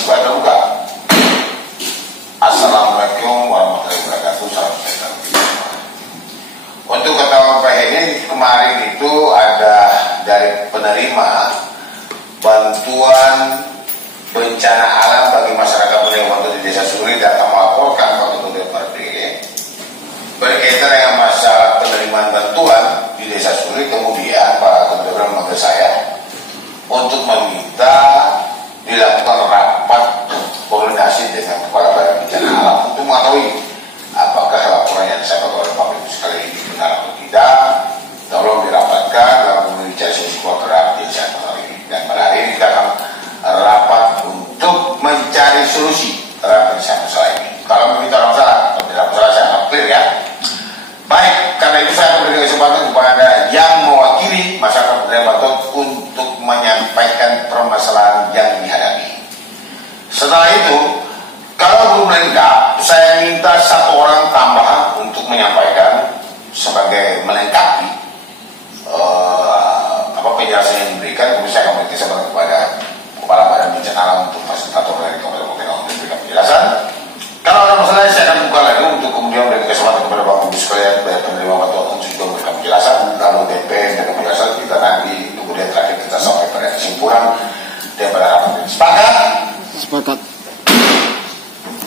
berisiko atau enggak? Assalamualaikum warahmatullahi wabarakatuh. Salam sejahtera. Untuk ketahuan Pak ini kemarin itu ada dari penerima bantuan bencana alam bagi masyarakat penerima di Desa Suri datang melaporkan Pak Ketua DPRD berkaitan dengan masalah penerimaan bantuan di Desa Suri. Kemudian Pak Ketua DPRD memanggil saya untuk meminta dilakukan rapat koordinasi dengan kepala badan bencana alam untuk mengetahui apakah laporan yang disampaikan oleh Pak Ibu sekali ini benar atau tidak. Tolong dirapatkan lalu dicari solusi koordinasi yang saya ketahui. Dan pada hari ini kita akan rapat untuk mencari solusi terhadap masalah ini. Kalau meminta masalah atau tidak masalah saya akan clear ya. Baik, karena itu saya memberikan kesempatan kepada yang mewakili masyarakat penerima bantuan untuk menyampaikan permasalahan yang dihadapi. Setelah itu, kalau belum lengkap, saya minta satu orang tambahan untuk menyampaikan sebagai melengkapi penjelasan yang diberikan. Kemudian saya akan berikan kesempatan kepada kepala badan bencana alam untuk fasilitator dari Kabupaten Kota untuk memberikan penjelasan. Kalau ada masalah saya akan buka lagi untuk kemudian memberikan kesempatan kepada Bapak Ibu sekalian penerima bantuan untuk juga memberikan penjelasan. Lalu DP dan penjelasan kita nanti kemudian terakhir kita sampai pada kesimpulan daripada rapat ini. Sepakat? Sepakat.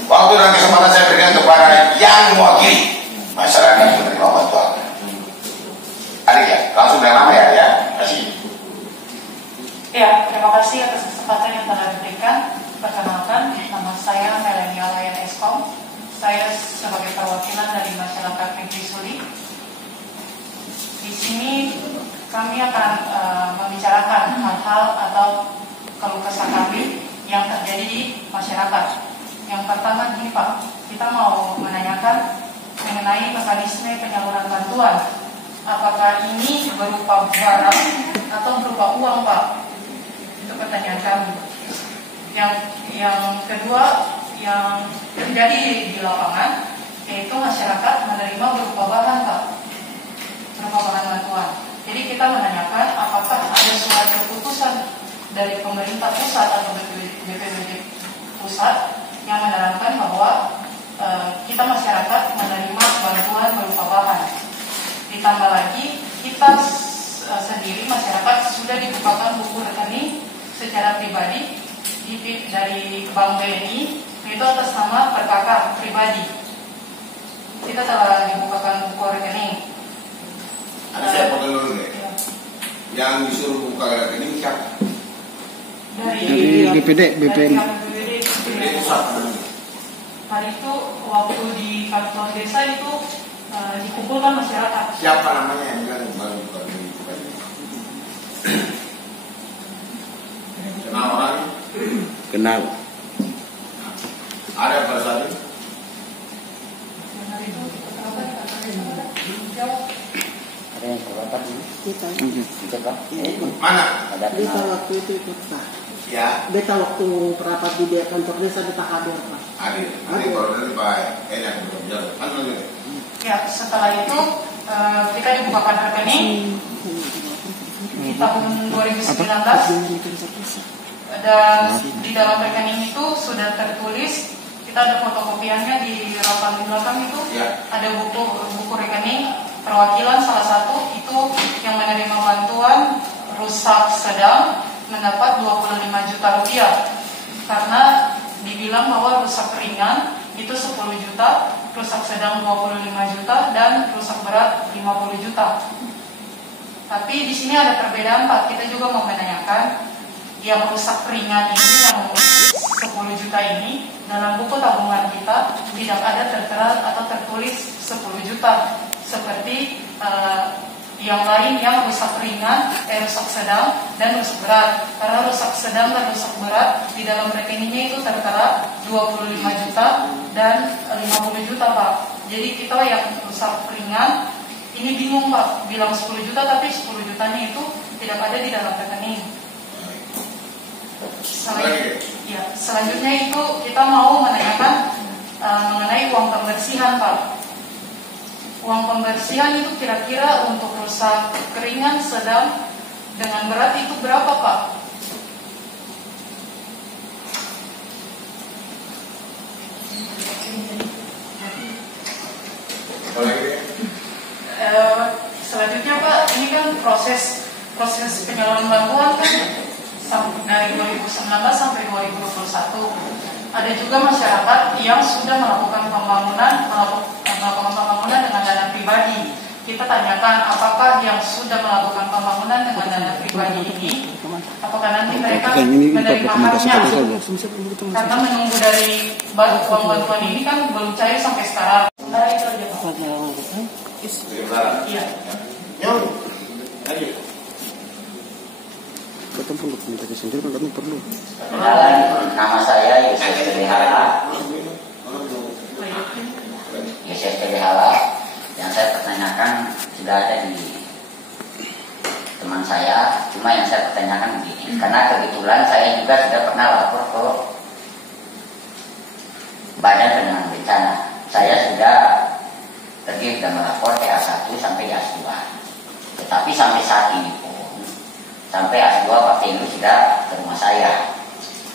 Waktu dan kesempatan saya berikan kepada yang mewakili masyarakat penerima bantuan. Adik ya, langsung dengan nama ya. Kasih. Ya, terima kasih atas kesempatan yang telah diberikan. Perkenalkan, nama saya Melania Layan Eskom. Saya sebagai perwakilan dari masyarakat Negeri Suli. Di sini kami akan membicarakan hal-hal atau keluh kesah kami yang terjadi di masyarakat. Yang pertama gini Pak, kita mau menanyakan mengenai mekanisme penyaluran bantuan. Apakah ini berupa barang atau berupa uang Pak? Itu pertanyaan kami. Yang kedua yang terjadi di lapangan, yaitu masyarakat menerima berupa bahan Pak, berupa bahan bantuan. Jadi kita menanyakan apakah ada surat keputusan dari pemerintah pusat atau BPBD pusat yang menerangkan bahwa kita masyarakat menerima bantuan berupa bahan. Ditambah lagi kita sendiri masyarakat sudah dibukakan buku rekening secara pribadi dari Bank BNI, itu atas nama perkakak pribadi. Kita telah dibukakan buku rekening. Saya potong dulu nih. Ya. Yang disuruh buka rekening siapa? Dari BPD. Pusat. Hari itu waktu di kantor desa itu dikumpulkan masyarakat. Siapa namanya yang bilang baru buka rekening? Kenal orang? Kenal. Ada pada saat itu? Hari itu Ada yang berapa ini? Kita. Ikut Pak? Mana? Ada Desa kenal. waktu itu ikut Pak. Ya. Desa waktu rapat di kantor desa di Pak hadir Pak. Adil. Nanti kalau nanti Pak yang berbicara. Mana lagi? ya setelah itu kita dibukakan rekening di tahun 2019 dan di dalam rekening itu sudah tertulis, kita ada fotokopiannya di lapangan belakang itu Ya. ada buku rekening perwakilan salah satu itu yang menerima bantuan rusak sedang mendapat 25 juta rupiah karena dibilang bahwa rusak ringan itu 10 juta, rusak sedang 25 juta dan rusak berat 50 juta. Tapi di sini ada perbedaan Pak, kita juga mau menanyakan yang rusak ringan ini yang 10 juta ini dalam buku tabungan kita tidak ada tertera atau tertulis 10 juta seperti yang lain yang rusak ringan, rusak sedang dan rusak berat. Karena rusak sedang dan rusak berat di dalam rekeningnya itu tertera 25 juta dan 50 juta Pak. Jadi kita yang rusak ringan ini bingung Pak, bilang 10 juta tapi 10 jutanya itu tidak ada di dalam rekening. Selanjutnya itu kita mau menanyakan mengenai uang pembersihan Pak. Uang pembersihan itu kira-kira untuk rusak ringan, sedang, dengan berat itu berapa Pak? proses penyaluran bantuan kan dari 2019 sampai 2021. Ada juga masyarakat yang sudah melakukan pembangunan dengan dana pribadi. Kita tanyakan apakah yang sudah melakukan pembangunan dengan dana pribadi ini, apakah nanti mereka menerima haknya? Karena menunggu dari uang bantuan ini kan belum cair sampai sekarang. Nah, itu aja Pak. Iya. Ketemu dokumentasi sendiri kan kami perlu. Perkenalan, nama saya Yoses Telehala. Yoses Telehala. Yang saya pertanyakan sudah ada di teman saya. Cuma yang saya pertanyakan begini, karena kebetulan saya juga sudah pernah lapor ke Badan Penanggulangan Bencana. Saya sudah pergi dan melapor A1 sampai A2. Tetapi sampai saat ini pun, sampai A2 Pak Pelu sudah ke rumah saya.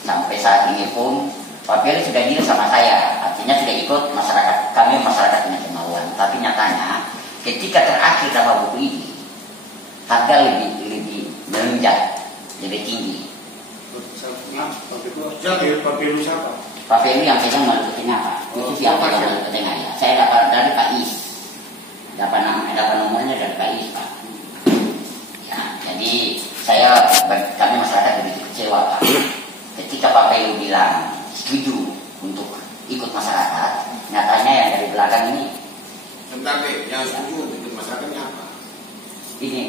Sampai saat ini pun Pak Pelu sudah deal sama saya. Artinya sudah ikut kami masyarakat dengan kemauan. Tapi nyatanya ketika terakhir dapat buku ini, harga lebih melonjak, lebih tinggi. Pak Pelu siapa? Pak Pelu yang pegang Maluku Tengah, Pak. Itu siapa yang Maluku Tengah ya? Saya dapat dari Pak Is. Dapat nomornya dari Pak Is, Pak. Ya, jadi kami masyarakat begitu kecewa, Pak. Ketika Pak Pelu bilang setuju untuk ikut masyarakat, nyatanya yang dari belakang ini. Sebentar deh, yang setuju untuk masyarakatnya apa? Ini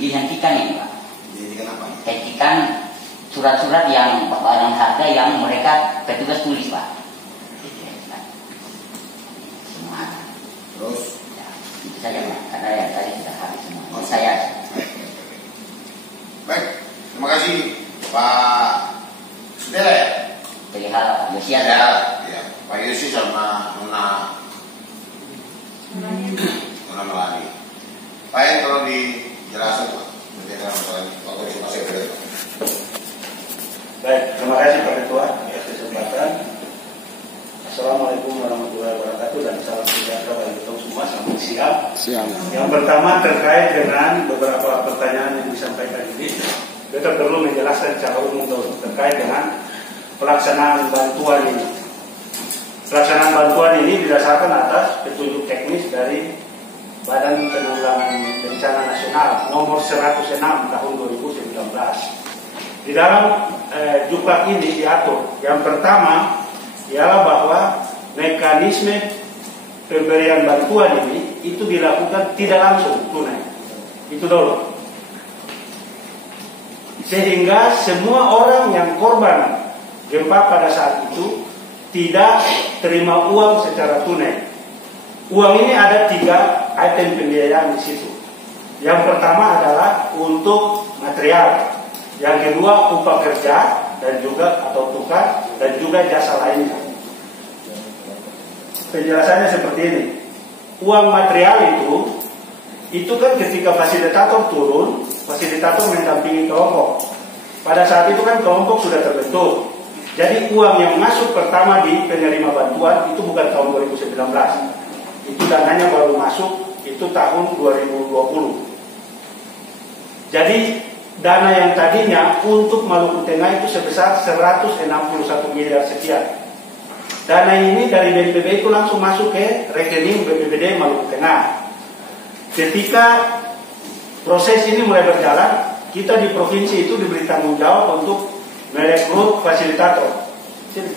dihentikan ini, Pak. Dihentikan apa? Hentikan surat-surat yang barang harga yang mereka petugas tulis, Pak. Semua. Terus? Ya, itu saja, Pak. Karena yang tadi sudah habis semua. Itu saya. Baik, terima kasih Pak Sudela ya? Pelihara Pak Yosias. Ya, Pak Yosi sama Nona Melani. Pak yang kalau dijelaskan Pak, mengenai masalah ini, Pak Yosi masih ada. Baik, terima kasih Pak Ketua atas kesempatan. Assalamualaikum warahmatullahi wabarakatuh dan salam sejahtera bagi kita semua. Selamat siang. Siang. Yang pertama terkait dengan beberapa pertanyaan yang disampaikan ini, kita perlu menjelaskan secara umum dulu terkait dengan pelaksanaan bantuan ini. Pelaksanaan bantuan ini didasarkan atas petunjuk teknis dari Badan Penanggulangan Bencana Nasional nomor 106 tahun 2019. Di dalam juklak ini diatur yang pertama ialah bahwa mekanisme pemberian bantuan ini itu dilakukan tidak langsung tunai. Itu dulu. Sehingga semua orang yang korban gempa pada saat itu tidak terima uang secara tunai. Uang ini ada 3 item pembiayaan di situ. Yang pertama adalah untuk material. Yang kedua upah kerja dan juga atau tukar dan juga jasa lainnya. Penjelasannya seperti ini. Uang material itu kan ketika fasilitator turun, fasilitator mendampingi kelompok. Pada saat itu kan kelompok sudah terbentuk. Jadi uang yang masuk pertama di penerima bantuan itu bukan tahun 2019. Itu dananya baru masuk itu tahun 2020. Jadi dana yang tadinya untuk Maluku Tengah itu sebesar 161 miliar sekian. Dana ini dari BNPB itu langsung masuk ke rekening BPBD Maluku Tengah. Ketika proses ini mulai berjalan, kita di provinsi itu diberi tanggung jawab untuk merekrut fasilitator. Sini.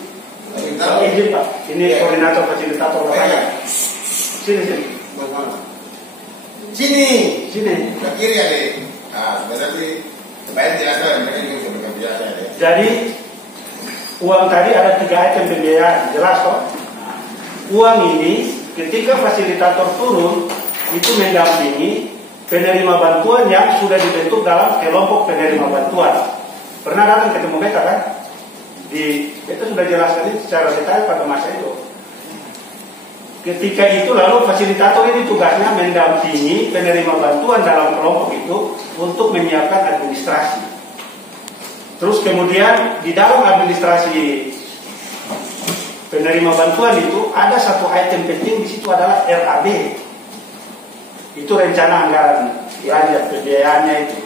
Izin Pak, ini koordinator fasilitator lapangan. Sini. Sini. Ke kiri ya deh. Nah, sebenarnya supaya jelaskan, mereka juga sudah biasa ya. Jadi uang tadi ada 3 item pembiayaan, jelas kok. Uang ini ketika fasilitator turun itu mendampingi penerima bantuan yang sudah dibentuk dalam kelompok penerima bantuan. Pernah datang ketemu kita kan? Kita sudah jelaskan ini secara detail pada masa itu. Ketika itu lalu fasilitator ini tugasnya mendampingi penerima bantuan dalam kelompok itu untuk menyiapkan administrasi. Terus kemudian di dalam administrasi penerima bantuan itu ada satu item penting di situ adalah RAB. Itu rencana anggaran cicilannya, pembiayaannya itu.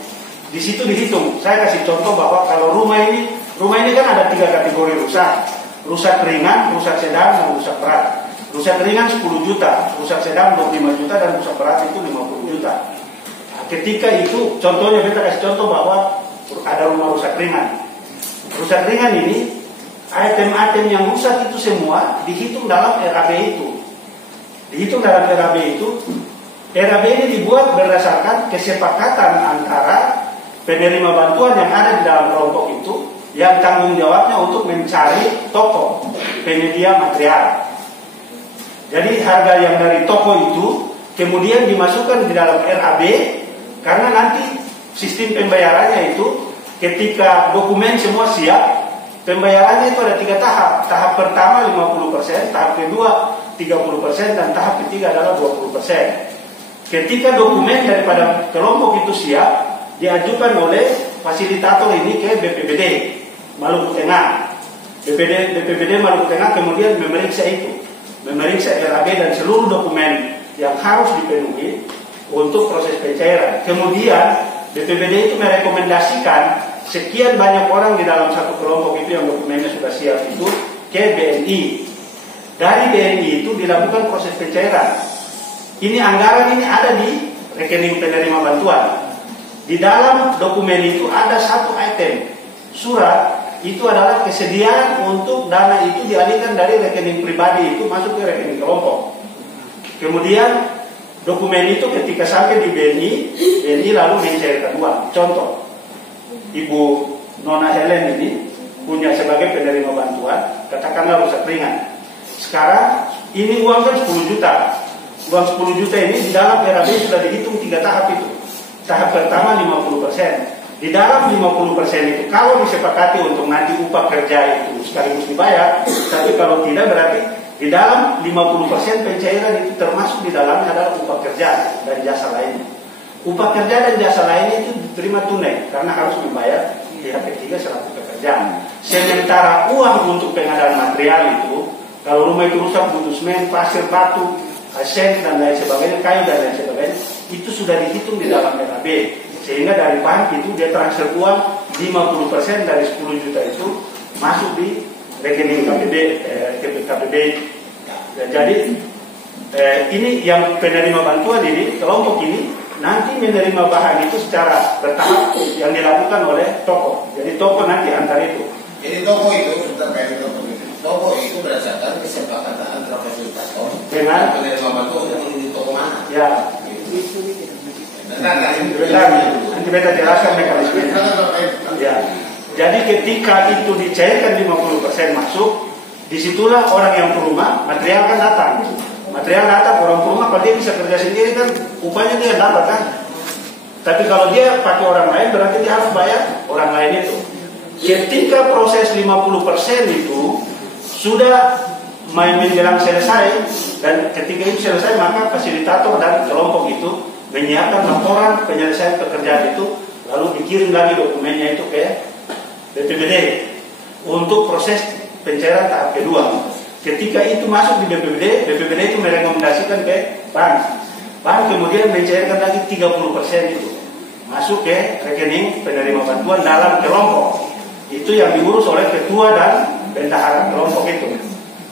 Di situ dihitung. Saya kasih contoh bahwa kalau rumah ini kan ada 3 kategori rusak. Rusak ringan, rusak sedang, dan rusak berat. Rusak ringan 10 juta, rusak sedang 25 juta, dan rusak berat itu 50 juta. Nah, ketika itu, contohnya kita kasih contoh bahwa ada rumah rusak ringan. Rusak ringan ini, item-item yang rusak itu semua dihitung dalam RAB itu. Dihitung dalam RAB itu. RAB ini dibuat berdasarkan kesepakatan antara penerima bantuan yang ada di dalam kelompok itu, yang tanggung jawabnya untuk mencari toko penyedia material. Jadi harga yang dari toko itu kemudian dimasukkan di dalam RAB, karena nanti sistem pembayarannya itu ketika dokumen semua siap, pembayarannya itu ada 3 tahap. Tahap pertama 50%, tahap kedua 30%, dan tahap ketiga adalah 20%. Ketika dokumen daripada kelompok itu siap, diajukan oleh fasilitator ini ke BPBD Maluku Tengah. BPBD Maluku Tengah kemudian memeriksa itu, memeriksa RAB dan seluruh dokumen yang harus dipenuhi untuk proses pencairan. Kemudian BPBD itu merekomendasikan sekian banyak orang di dalam satu kelompok itu yang dokumennya sudah siap itu ke BNI. Dari BNI itu dilakukan proses pencairan. Ini anggaran ini ada di rekening penerima bantuan. Di dalam dokumen itu ada satu item surat, itu adalah kesediaan untuk dana itu dialihkan dari rekening pribadi itu masuk ke rekening kelompok. Kemudian dokumen itu ketika sampai di BNI lalu mencairkan uang. Contoh, Ibu Nona Helen ini punya sebagai penerima bantuan, katakanlah rusak ringan. Sekarang ini uang kan 10 juta. Uang 10 juta ini di dalam RAB sudah dihitung 3 tahap itu. Tahap pertama 50%. Di dalam 50% itu kalau disepakati untuk nanti upah kerja itu sekaligus dibayar, tapi kalau tidak berarti di dalam 50% pencairan itu termasuk di dalamnya adalah upah kerja dan jasa lainnya. Upah kerja dan jasa lainnya itu diterima tunai karena harus membayar pihak ketiga selaku pekerja. Sementara uang untuk pengadaan material itu, kalau rumah itu rusak butuh semen, pasir, batu, asen dan lain sebagainya, kayu dan lain sebagainya, itu sudah dihitung di dalam RAB. Sehingga dari bank itu dia transfer uang 50% dari 10 juta itu masuk di rekening KPB. Jadi ini yang penerima bantuan ini, kelompok ini nanti menerima bahan itu secara bertahap yang dilakukan oleh toko. Jadi toko nanti antar itu. Jadi toko itu terkait toko itu berdasarkan kesepakatan antara fasilitator dengan penerima bantuan untuk menuju toko mana. Ya. Nanti beta jelaskan mekanisme. Ya. Jadi ketika itu dicairkan 50% masuk, disitulah orang yang ke rumah, material kan datang. Material datang, orang ke rumah kalau dia bisa kerja sendiri kan upahnya dia dapat kan. Tapi kalau dia pakai orang lain berarti dia harus bayar orang lain itu. Ketika proses 50% itu sudah menjelang selesai, dan ketika itu selesai maka fasilitator dan kelompok itu menyiapkan laporan penyelesaian pekerjaan itu, lalu dikirim lagi dokumennya itu ke BPBD untuk proses pencairan tahap kedua. Ketika itu masuk di BPBD, BPBD itu merekomendasikan ke bank. Bank kemudian mencairkan lagi 30% itu masuk ke rekening penerima bantuan dalam kelompok. Itu yang diurus oleh ketua dan bendahara kelompok itu.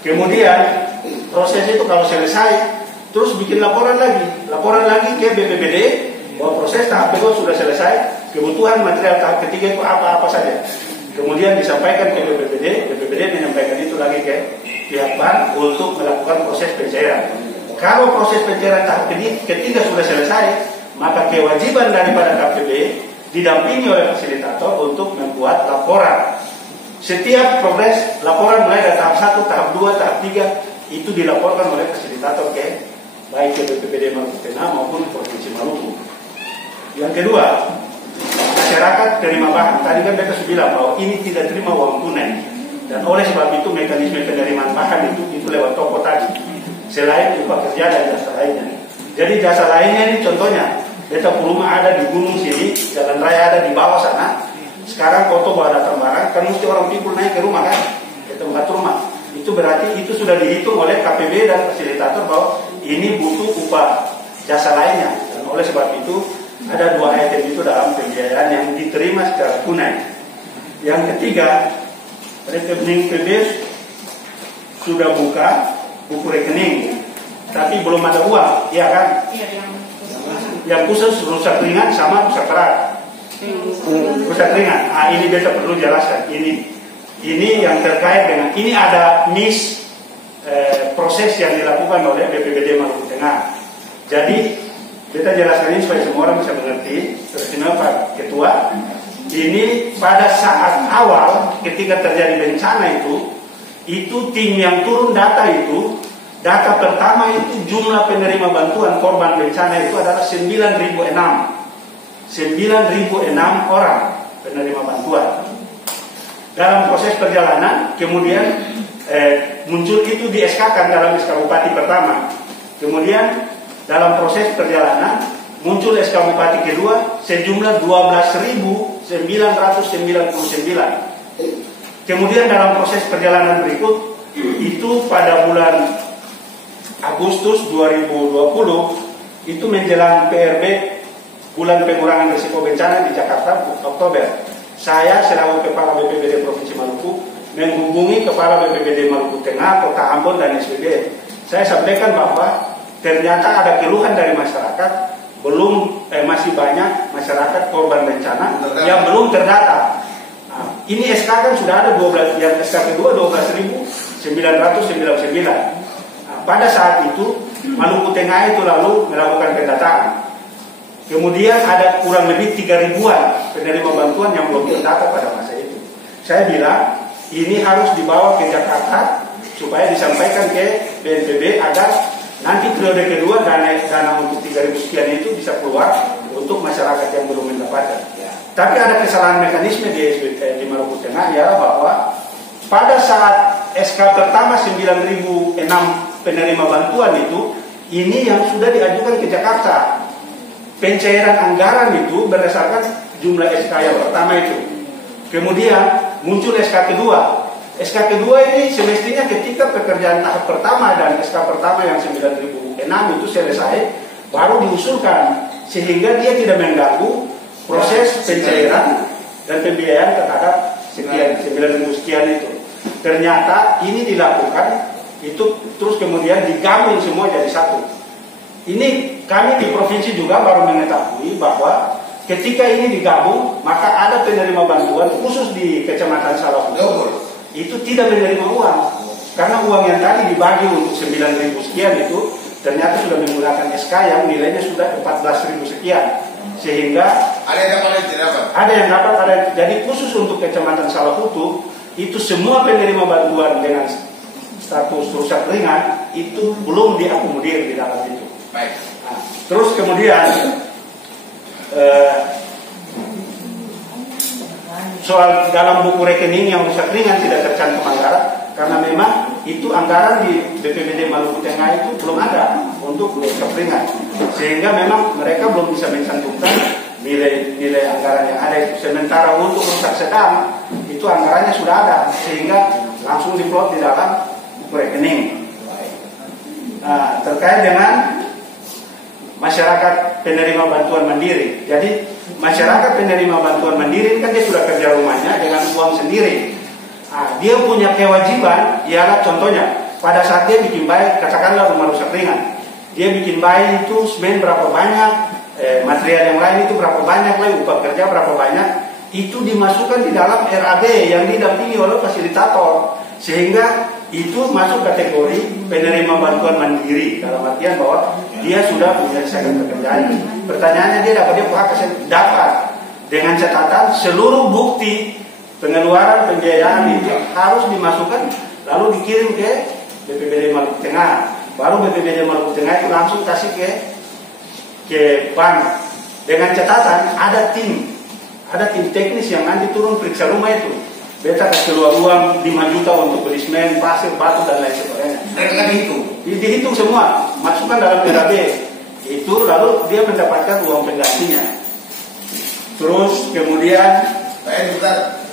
Kemudian proses itu kalau selesai, terus bikin laporan lagi ke BPBD bahwa proses tahap kedua sudah selesai, kebutuhan material tahap ketiga itu apa saja. Kemudian disampaikan ke BPBD, BPBD menyampaikan itu lagi ke pihak bank untuk melakukan proses pencairan. Kalau proses pencairan tahap ketiga sudah selesai, maka kewajiban daripada KPB didampingi oleh fasilitator untuk membuat laporan. Setiap progres laporan mulai dari tahap 1, tahap 2, tahap 3 itu dilaporkan oleh fasilitator ke baik ke BPBD Maluku Tengah maupun Provinsi Maluku. Yang kedua, masyarakat terima bahan. Tadi kan mereka sudah bilang bahwa ini tidak terima uang tunai, dan oleh sebab itu mekanisme penerimaan bahan itu lewat toko tadi. Selain upah kerja dan jasa lainnya. Jadi jasa lainnya ini contohnya, beta rumah ada di gunung sini, jalan raya ada di bawah sana. Sekarang foto bahwa datang barang, kan mesti orang pikul naik ke rumah kan, ke tempat rumah. Itu berarti itu sudah dihitung oleh KPB dan fasilitator bahwa ini butuh upah jasa lainnya. Dan oleh sebab itu Ada 2 item itu dalam pembiayaan yang diterima secara tunai. Yang ketiga, rekening PB sudah buka buku rekening, tapi belum ada uang, ya kan? Iya, Yang khusus rusak ringan sama rusak berat. Rusak ringan, ini beta perlu jelaskan. Ini yang terkait dengan ini ada proses yang dilakukan oleh BPBD Maluku Tengah. Jadi beta jelaskan ini supaya semua orang bisa mengerti. Terutama Pak Ketua, ini pada saat awal ketika terjadi bencana itu tim yang turun data itu, data pertama itu jumlah penerima bantuan korban bencana itu adalah 9.006 orang penerima bantuan. Dalam proses perjalanan kemudian muncul itu di SK-kan dalam SK Bupati pertama. Kemudian dalam proses perjalanan muncul SK Bupati kedua sejumlah 12.999. Kemudian dalam proses perjalanan berikut itu pada bulan Agustus 2020 itu menjelang PRB bulan pengurangan risiko bencana di Jakarta Oktober. Saya selaku Kepala BPBD Provinsi Maluku menghubungi Kepala BPBD Maluku Tengah, Kota Ambon dan SPB. Saya sampaikan bahwa ternyata ada keluhan dari masyarakat, masih banyak masyarakat korban bencana yang belum terdata. Ini SK kan sudah ada 12, yang SK kedua 12.999. Pada saat itu Maluku Tengah itu lalu melakukan pendataan. Kemudian ada kurang lebih 3.000-an penerima bantuan yang belum terdata pada masa itu. Saya bilang ini harus dibawa ke Jakarta supaya disampaikan ke BNPB agar nanti periode kedua dana untuk 3.000 sekian itu bisa keluar untuk masyarakat yang belum mendapatkan. Tapi ada kesalahan mekanisme di Maluku Tengah, ya, bahwa pada saat SK pertama 9.006 penerima bantuan itu, ini yang sudah diajukan ke Jakarta. Pencairan anggaran itu berdasarkan jumlah SK yang pertama itu. Kemudian muncul SK kedua. SK kedua ini semestinya ketika pekerjaan tahap pertama dan SK pertama yang 9.006 itu selesai, baru diusulkan sehingga dia tidak mengganggu proses pencairan dan pembiayaan terhadap sekian 9.000 sekian itu. Ternyata ini dilakukan itu terus kemudian digabung semua jadi satu. Ini kami di provinsi juga baru mengetahui bahwa ketika ini digabung maka ada penerima bantuan khusus di Kecamatan Salahutu itu tidak menerima uang karena uang yang tadi dibagi untuk 9.000 sekian itu ternyata sudah menggunakan SK yang nilainya sudah 14.000 sekian, sehingga ada yang dapat, ada yang dapat. Jadi khusus untuk Kecamatan Salahutu itu semua penerima bantuan dengan status rusak ringan itu belum diakomodir di dalam itu. Baik. Nah, terus kemudian soal dalam buku rekening yang rusak ringan tidak tercantum anggaran karena memang itu anggaran di BPBD Maluku Tengah itu belum ada untuk rusak ringan, sehingga memang mereka belum bisa mencantumkan nilai anggaran yang ada itu. Sementara untuk rusak sedang itu anggarannya sudah ada sehingga langsung diplot di dalam buku rekening. Nah, terkait dengan masyarakat penerima bantuan mandiri. Jadi masyarakat penerima bantuan mandiri kan dia sudah kerja rumahnya dengan uang sendiri. Nah, dia punya kewajiban, ialah contohnya pada saat dia bikin bayi, katakanlah rumah rusak ringan, dia bikin bayi itu semen berapa banyak, material yang lain itu berapa banyak, upah kerja berapa banyak, itu dimasukkan di dalam RAB yang didampingi oleh fasilitator, sehingga itu masuk kategori penerima bantuan mandiri dalam artian bahwa dia sudah menyelesaikan pekerjaan. Pertanyaannya dia dapat dapat dengan catatan seluruh bukti pengeluaran pembiayaan itu harus dimasukkan lalu dikirim ke BPBD Maluku Tengah. Baru BPBD Maluku Tengah itu langsung kasih ke bank dengan catatan ada tim teknis yang nanti turun periksa rumah itu. Beta kasih keluar uang 5 juta untuk beli semen, pasir, batu dan lain sebagainya. Mereka dihitung semua, masukkan dalam RAB. Itu lalu dia mendapatkan uang penggantinya. Terus kemudian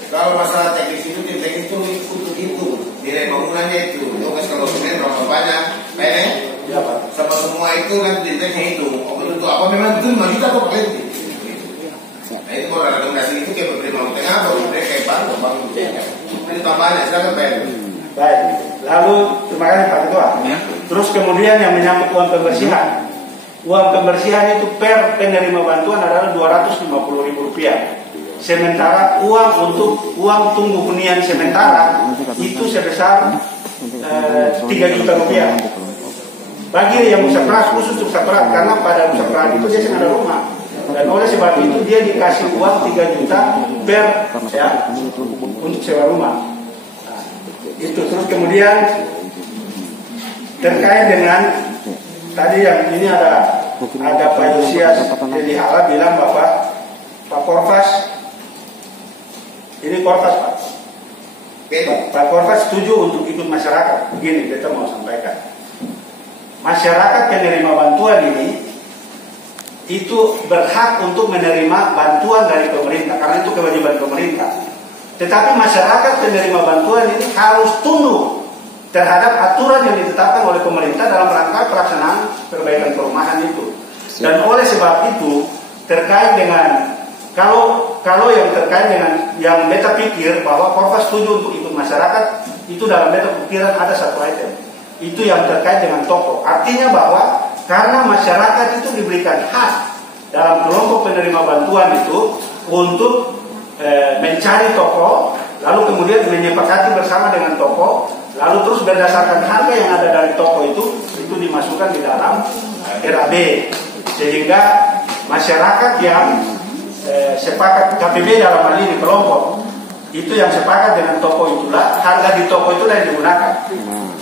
kalau masalah teknis itu untuk itu nilai bangunannya itu. Terus kalau semen berapa banyak, sama semua itu kan detailnya itu. Untuk apa memang betul 5 juta atau pakai namanya, silakan Pak Edi. Baik, lalu terima kasih Pak Ketua. Terus kemudian yang menyangkut uang pembersihan. Uang pembersihan itu per penerima bantuan adalah Rp250.000. Sementara uang untuk uang tunggu hunian sementara itu sebesar Rp3 juta. Bagi yang usaha keras, khusus usaha keras, karena pada usaha keras itu dia sedang ada rumah. Dan oleh sebab itu dia dikasih uang 3 juta per ya, untuk sewa rumah. Nah, itu terus kemudian terkait dengan tadi yang ini ada Pak Yosias Dedi Hala bilang bahwa Pak Korfas ini Korfas Pak Korfas setuju untuk ikut masyarakat. Begini kita mau sampaikan. Masyarakat penerima bantuan ini itu berhak untuk menerima bantuan dari pemerintah karena itu kewajiban pemerintah. Tetapi masyarakat penerima bantuan ini harus tunduk terhadap aturan yang ditetapkan oleh pemerintah dalam rangka pelaksanaan perbaikan perumahan itu. Dan oleh sebab itu terkait dengan kalau yang terkait dengan yang beta pikir bahwa Korfas setuju untuk ikut masyarakat itu dalam beta pikiran ada satu item. Itu yang terkait dengan toko. Artinya bahwa karena masyarakat itu diberikan hak dalam kelompok penerima bantuan itu untuk mencari toko, lalu kemudian menyepakati bersama dengan toko, lalu terus berdasarkan harga yang ada dari toko itu dimasukkan di dalam RAB, sehingga masyarakat yang sepakat KPB dalam hal ini kelompok itu yang sepakat dengan toko itulah harga di toko itulah yang digunakan.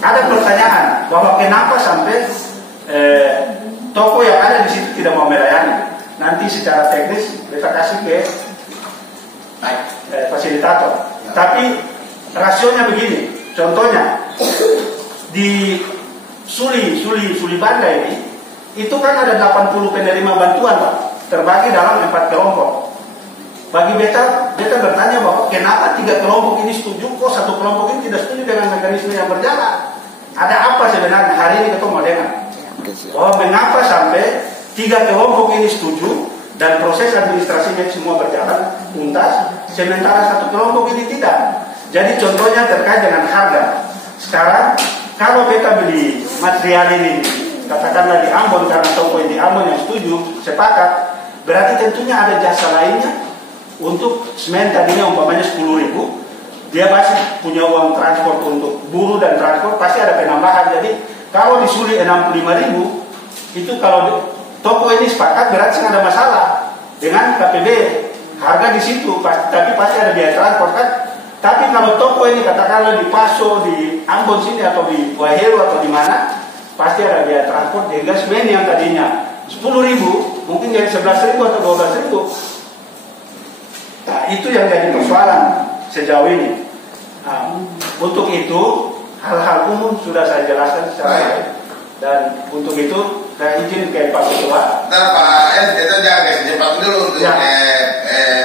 Ada pertanyaan bahwa kenapa sampai toko yang ada di situ tidak mau melayani. Nanti secara teknis kita kasih ke fasilitator. Tapi rasionya begini. Contohnya di Suli Banda ini itu kan ada 80 penerima bantuan Pak, terbagi dalam 4 kelompok. Bagi beta bertanya bahwa kenapa 3 kelompok ini setuju, kok 1 kelompok ini tidak setuju dengan mekanisme yang berjalan. Ada apa sebenarnya hari ini kita mau dengar? Bahwa mengapa sampai 3 kelompok ini setuju dan proses administrasinya semua berjalan tuntas, sementara 1 kelompok ini tidak. Jadi contohnya terkait dengan harga. Sekarang kalau beta beli material ini, katakanlah di Ambon karena toko di Ambon yang setuju, sepakat, berarti tentunya ada jasa lainnya. Untuk semen tadinya umpamanya 10.000, dia pasti punya uang transport untuk buruh dan transport, pasti ada penambahan. Jadi kalau disuli 65.000, itu kalau toko ini sepakat berarti ada masalah dengan KPB. Harga di situ, tapi pasti ada biaya transport kan. Tapi kalau toko ini katakanlah di Paso, di Ambon sini atau di Wahelu atau di mana, pasti ada biaya transport. Sehingga semen yang tadinya 10.000 mungkin jadi 11.000 atau 12.000. Nah, itu yang jadi persoalan sejauh ini. Nah, untuk itu hal-hal umum sudah saya jelaskan secara baik. Dan untuk itu saya izin ke Pak Ketua. Ntar Pak Ed, kita jangan kasih cepat dulu untuk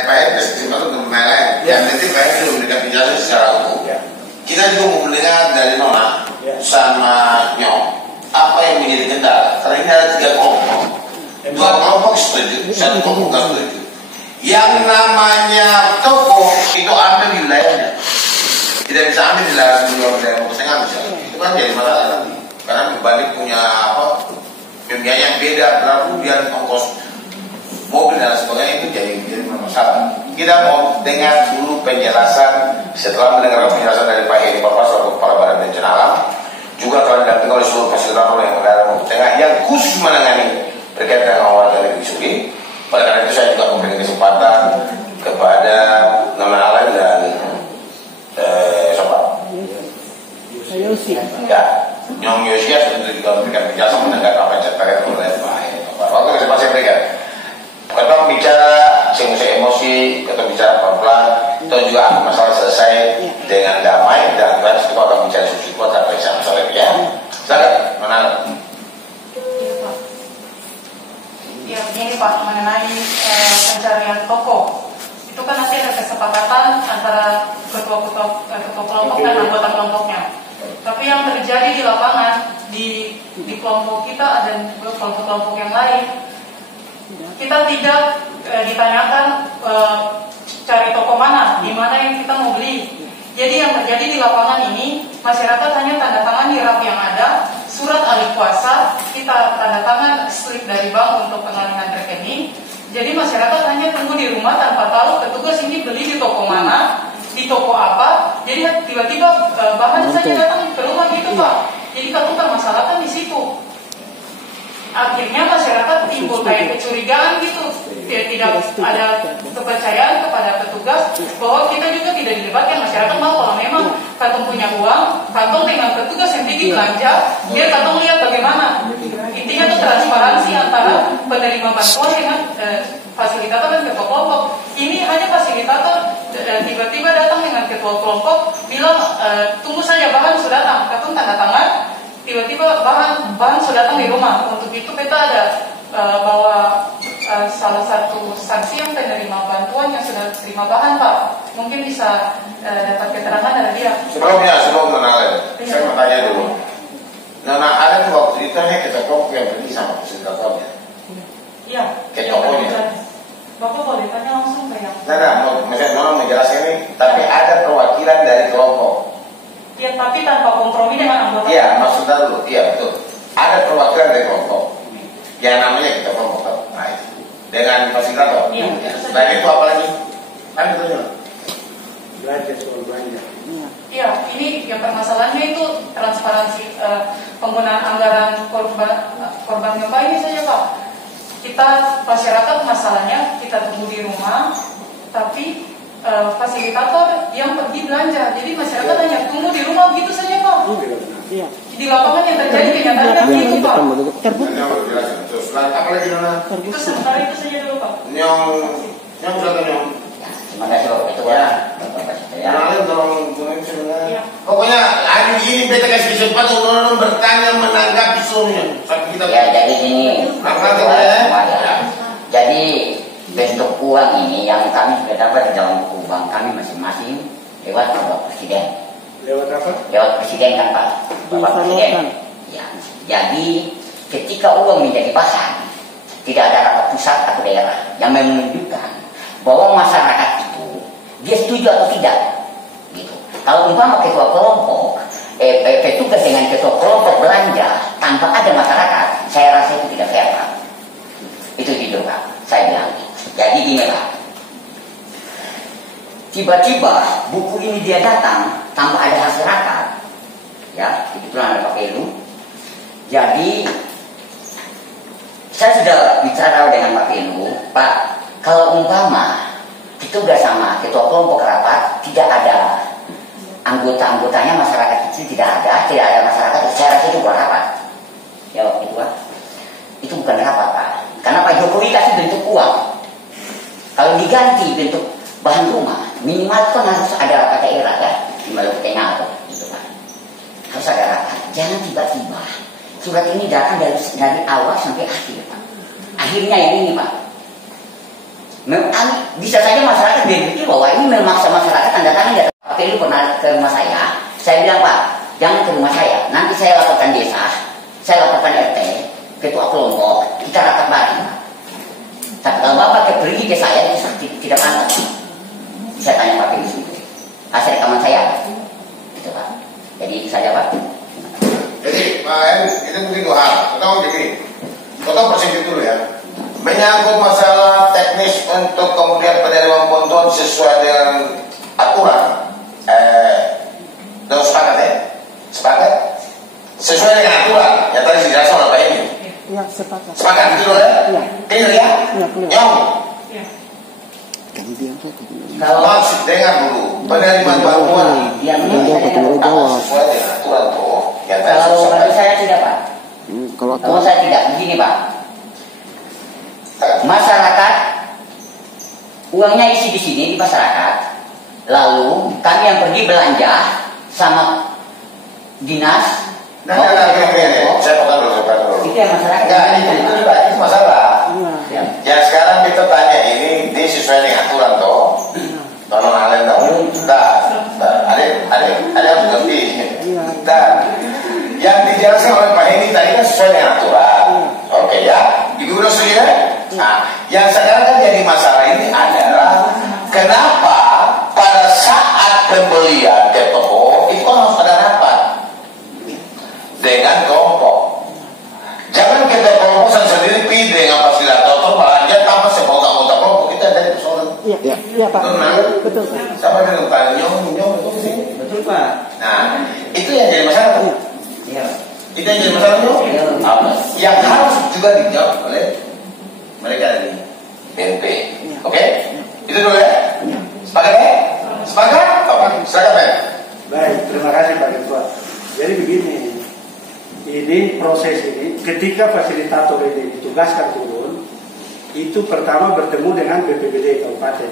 Pak Ed kasih cepat untuk pemain lain. Yang penting Pak Ed dulu memberikan penjelasan secara umum. Kita juga mau mendengar dari Nona sama Nyong apa yang menjadi kendala. Karena ini ada 3 kelompok. 2 kelompok setuju, 1 kelompok tak setuju. Yang namanya toko itu ambil di wilayahnya, tidak bisa ambil di wilayah Mokosengan misalnya. Itu kan jadi masalah nanti, karena berbalik punya biaya yang beda, berapa biar ongkos mobil dan sebagainya itu jadi masalah. Kita mau dengar dulu penjelasan setelah mendengar penjelasan dari Pak Heri Bapak selaku Kepala Badan Bencana Alam, juga telah didampingi oleh seluruh fasilitator yang berada di Mokosengan yang khusus menangani berkaitan dengan warga negeri Suli. Oleh karena itu saya juga memberikan kesempatan kepada Nona Alan dan siapa? Ya, Nyong Yosias untuk juga memberikan penjelasan mendengar apa yang saya oleh Pak. Waktu kesempatan saya berikan. Kalau bicara emosi atau bicara pelan-pelan, itu juga akan masalah selesai dengan damai dan kita akan bicara substitut apa yang saya ya. Silakan, Nona Alan. Ya, begini Pak, mengenai pencarian toko itu kan nanti ada kesepakatan antara ketua kelompok dan anggota kelompoknya. Tapi yang terjadi di lapangan di kelompok kita dan juga kelompok-kelompok yang lain, kita tidak ditanyakan cari toko mana, di mana yang kita mau beli. Jadi yang terjadi di lapangan ini, masyarakat hanya tanda tangan RAP yang ada, surat alih kuasa, kita tanda tangan slip dari bank untuk pengalihan rekening. Jadi masyarakat hanya tunggu di rumah tanpa tahu petugas ini beli di toko mana, di toko apa. Jadi tiba-tiba bahan saja datang ke rumah gitu Pak. Jadi kalau permasalahan di situ. Akhirnya masyarakat timbul kayak kecurigaan gitu, tidak ada kepercayaan kepada petugas bahwa kita juga tidak dilibatkan. Masyarakat mau kalau memang kantong punya uang, kantong dengan petugas yang pergi belanja, biar kantong lihat bagaimana. Intinya itu transparansi antara penerima bantuan dengan fasilitator dan ketua kelompok. Ini hanya fasilitator tiba-tiba datang dengan ketua kelompok bilang tunggu saja bahan sudah datang, kantong tanda tangan. Tiba-tiba bahan sudah datang di rumah. Untuk itu kita ada bawa salah satu saksi yang penerima bantuan yang sudah terima bahan Pak. Mungkin bisa dapat keterangan dari dia. Sebelum Nona Alen, saya mau tanya dulu. Nona Alen waktu itu hanya kita kelompok yang pergi sama fasilitatornya. Iya. Ke tokonya. Bapak boleh tanya langsung ke yang. Nah, maksudnya Nona menjelaskan ini, tapi ada perwakilan dari kelompok. Ya, tapi tanpa kompromi dengan anggota. Iya, maksudnya dulu, iya betul. Ada perwakilan dari kelompok. Yang namanya kita kelompok, nah itu. Dengan fasilitator. Iya. Nah itu apa lagi? Kan itu dulu. Belanja soal belanja. Iya, ini yang permasalahannya itu transparansi penggunaan anggaran korban gempa ini saja Pak. Kita masyarakat masalahnya kita tunggu di rumah, tapi fasilitator yang pergi belanja. Jadi masyarakat hanya tunggu di rumah gitu saja Pak. Iya. Di lapangan yang terjadi kenyataannya begitu Pak. Terus apa lagi Nona? Itu sementara itu saja dulu Pak. Nyong sudah nyong. Terima kasih Bapak Ketua. Ya. Nona tolong sebenarnya. Iya. Pokoknya hari ini beta kasih kesempatan untuk Nona bertanya menanggapi semuanya. Sampai kita. Ya, jadi ini. Jadi bentuk uang ini yang kami sudah dapat di dalam buku bank kami masing-masing lewat Bapak Presiden. Lewat apa? Lewat Presiden kan Pak? Bapak Presiden. Ya. Jadi ketika uang menjadi bahan, tidak ada rapat pusat atau daerah yang menunjukkan bahwa masyarakat itu dia setuju atau tidak. Gitu. Kalau umpama ketua kelompok, petugas dengan ketua kelompok belanja tanpa ada masyarakat, saya rasa itu tidak fair Pak. Itu jujur Pak, saya bilang. Jadi gini Pak, tiba-tiba buku ini dia datang tanpa ada hasil rapat, ya, kebetulan ada Pak Pelu. Jadi saya sudah bicara dengan Pak Pelu, Pak, kalau umpama kita udah sama ketua kelompok rapat, tidak ada anggota-anggotanya, masyarakat kecil tidak ada masyarakat, saya rasa itu bukan rapat. Ya Pak Ketua, itu bukan rapat Pak, karena Pak Jokowi kasih bentuk uang. Kalau diganti bentuk bahan rumah, minimal kan harus ada rapat daerah ya, di Maluku Tengah atau gitu Pak. Harus ada rapat. Jangan tiba-tiba surat ini datang dari awal sampai akhir Pak. Akhirnya yang ini Pak. Bisa saja masyarakat berpikir bahwa ini memaksa masyarakat tanda tangan ya. Pak Pelu pernah ke rumah saya bilang Pak, jangan ke rumah saya. Nanti saya laporkan desa, saya laporkan RT, ketua kelompok, kita rapat bareng. Tapi kalau Bapak pergi ke saya, itu tidak pantas. Saya tanya Pak Pelu sendiri. Hasil rekaman saya, gitu Pak. Jadi itu saja Pak. Jadi Pak Elis, itu mungkin dua hal. Pertama begini, potong persingkat dulu ya. Menyangkut masalah teknis untuk kemudian penerimaan bantuan sesuai dengan aturan. Dan sepakat ya? Sepakat? Sesuai dengan aturan yang tadi dijelaskan oleh Pak Elis. Iya, sepakat. Sepakat betul ya? Iya. Clear ya? Iya, clear. Nyong. Iya. Kalau maksud dengar dulu penerimaan bantuan Yang sesuai dengan aturan tuh. Yang tadi kalau disampaikan. bagi saya tidak Pak. Kalau saya tidak, begini Pak. Masyarakat uangnya isi di sini di masyarakat, lalu kami yang pergi belanja sama dinas. Nah, saya potong dulu. Itu yang masyarakat. Itu masalah. Iya. Ya sekarang kita tanya ini sesuai dengan aturan toh. Tolong Alen dong. Ada harus ngerti. Dan yang dijelaskan oleh Pak Heni tadi kan sesuai dengan aturan. Oke ya, Ibu udah setuju ya? Nah, yang sekarang kan jadi masalah ini adalah kenapa Pak pada saat pembelian ke toko itu kan harus ada rapat dengan kelompok. Jangan kita kelompokan sendiri pilih dengan fasilitator malah dia tanpa semua anggota kelompok kita dari persoalan. Iya Pak. Betul Pak. Sama dengan Pak Nyong itu sih. Betul Pak. Nah, itu yang jadi masalah. Iya. Itu yang jadi masalah Nyong. Yang harus juga dijawab oleh mereka dari BNP. Oke? Itu dulu ya. Sepakat ya? Sepakat? Oke. Silakan Pak. Baik, terima kasih Pak Ketua. Jadi begini, ini proses ini ketika fasilitator ini ditugaskan turun, itu pertama bertemu dengan BPBD kabupaten,